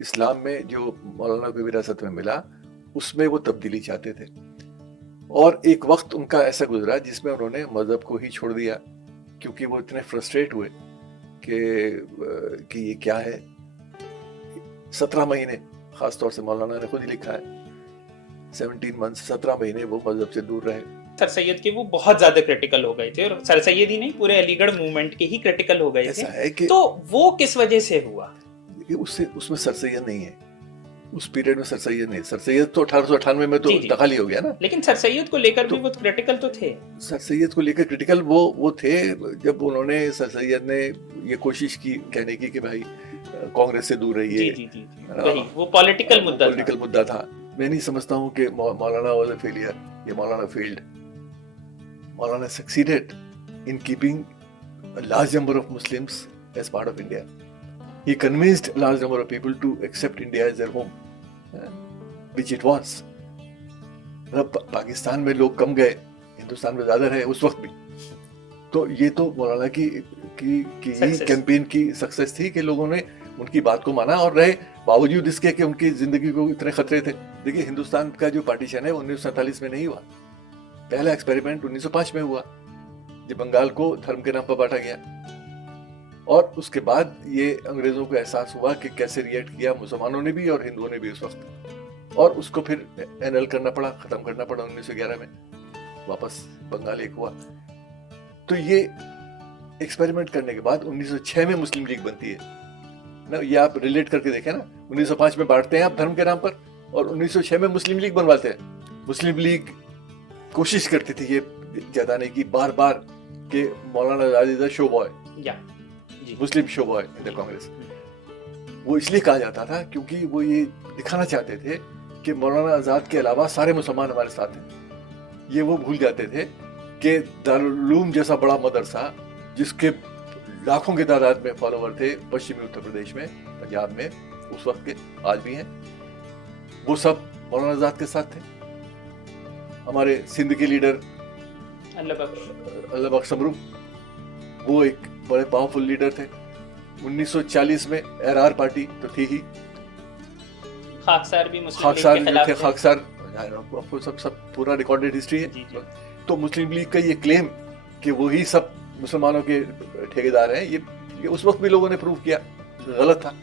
इस्लाम में जो मौलाना को विरासत में मिला उसमें वो तब्दीली चाहते थे। और एक वक्त उनका ऐसा गुजरा जिसमें उन्होंने मजहब को ही छोड़ दिया, क्योंकि वो इतने फ्रस्ट्रेट हुए कि ये क्या है। 17 महीने, खासतौर से मौलाना ने खुद ही लिखा है, 17 मंथ्स, 17 महीने वो मजहब से दूर रहे। सर सैयद के वो बहुत ज्यादा क्रिटिकल हो गए थे, और सर सैयद ही नहीं, पूरे अलीगढ़ मूवमेंट के ही क्रिटिकल हो गए थे। ऐसा है कि तो वो किस वजह से हुआ? उसमें सर सैयद नहीं है, उस पीरियड में सर सैयद नहीं। सर सैयद तो 1898 में तो दखल ही हो गया ना। लेकिन सर सैयद को लेकर भी वो क्रिटिकल तो थे। सर सैयद को लेकर क्रिटिकल वो थे जब उन्होंने, सर सैयद ने ये कोशिश की कहने की कि भाई कांग्रेस से दूर रहिए। वही वो पॉलिटिकल मुद्दा था। मैं नहीं समझता हूँ कि मौलाना वाज अ फेलियर, ये मौलाना failed. Maulana succeeded in keeping a large number of Muslims as part of India. He convinced a large number of people to accept India as their home, which it was. Pakistan में लोग कम गए, हिंदुस्तान में ज्यादा रहे उस वक्त भी। तो ये तो मौलाना की कैंपेन की सक्सेस थी कि लोगों ने उनकी बात को माना और रहे, बावजूद इसके कि उनकी जिंदगी को इतने खतरे थे। देखिए, हिंदुस्तान का जो पार्टीशन है 1947 में नहीं हुआ, पहला एक्सपेरिमेंट 1905 में हुआ जब बंगाल को धर्म के नाम पर बांटा गया। और उसके बाद ये अंग्रेजों को एहसास हुआ कि कैसे रिएक्ट किया मुसलमानों ने भी और हिंदुओं ने भी उस वक्त, और उसको फिर एनल करना पड़ा, खत्म करना पड़ा 1911 में, वापस बंगाल एक हुआ। तो ये एक्सपेरिमेंट करने के बाद 1906 में मुस्लिम लीग बनती है ना। ये आप रिलेट करके देखें ना, 1905 में बांटते हैं आप धर्म के नाम पर, और 1906 में मुस्लिम लीग बनवाते हैं। मुस्लिम लीग कोशिश करती थी ये जताने की बार बार कि Maulana Azad is a show boy, Muslim show boy in the Congress. वो इसलिए कहा जाता था क्योंकि वो ये दिखाना चाहते थे कि मौलाना आजाद के अलावा सारे मुसलमान हमारे साथ हैं। ये वो भूल जाते थे कि दारुल उलूम जैसा बड़ा मदरसा जिसके लाखों की तादाद में फॉलोवर थे पश्चिमी उत्तर प्रदेश में, पंजाब में उस वक्त के, आज भी हैं, वो सब मौलाना आजाद के साथ थे। हमारे सिंध के लीडर अल्लाह बख्श समरू, वो एक बड़े पावरफुल लीडर थे। 1940 में एरआर पार्टी तो थी ही, खाकसार भी मुस्लिम लीग के खिलाफ थे। खाकसार आपको सब पूरा रिकॉर्डेड हिस्ट्री है। तो मुस्लिम लीग का ये क्लेम कि वो ही सब मुसलमानों के ठेकेदार हैं, ये उस वक्त भी लोगों ने प्रूव किया गलत था।